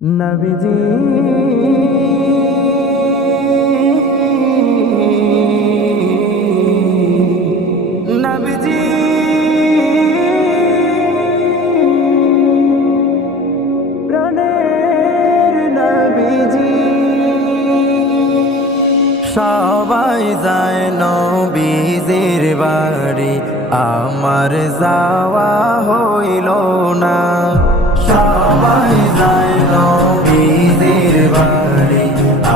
নবীজি নবীজি প্রাণের নবীজি সবাই যায় নবীজির বাড়ি আমার যাওয়া হইল না। সবাই যায় নবীজির বাড়ি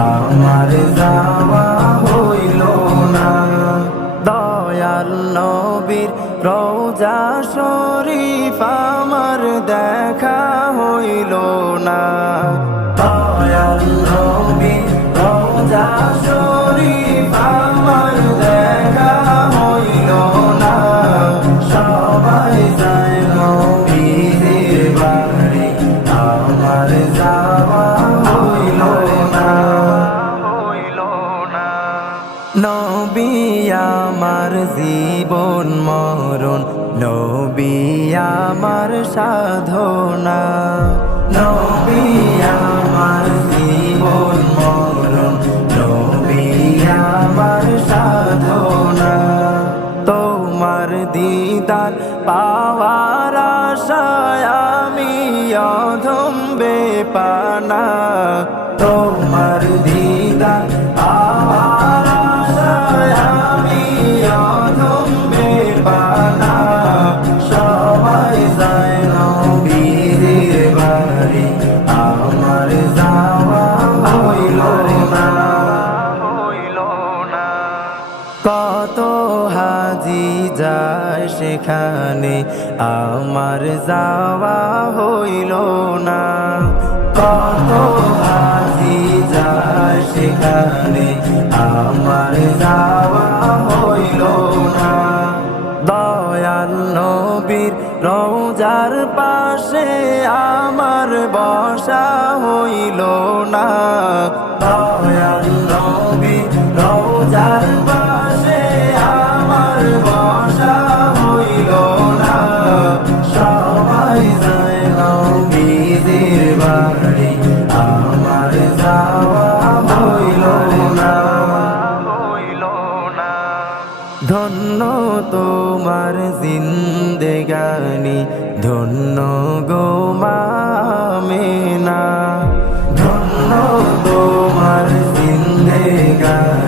আমার যাওয়া হইল না। দয়াল নবীর রওজা শরীফ আমার দেখা হইল না। দয়াল নবীর রওজা শরীফ আমার দেখা হইল না। সবাই যায় নবীজির বাড়ি আমার যাওয়া হইল না। নবী আমার জীবন মরণ, নবী আমার সাধনা। নবী আমার জীবন মরণ, নবী আমার সাধনা। তোমার দিদার পাওয়ার আশায় আমি অধম বেপানা। তোমার দিদার পাওয়ার আশায় আমি অধম বেপানা। সবাই যায় নবীজির বাড়ি আমার যাওয়া হইল না। কত হাজি যায় সেখানে আমার যাওয়া হইল না। কত হাজি যায় সেখানে আমার যাওয়া হইল না। দয়াল নবীর রওজার পাশে আমার বসা হইল না। দয়াল নবীর রওজার পাশে আমার বসা হইল না। সবাই যায় নবীজির বাড়ি আমার যাওয়া হইল না। ধন্য তোমার জিন্দেগানি, ধন্য গো মা আমেনা। ধন্য তোমার জিন্দেগানি,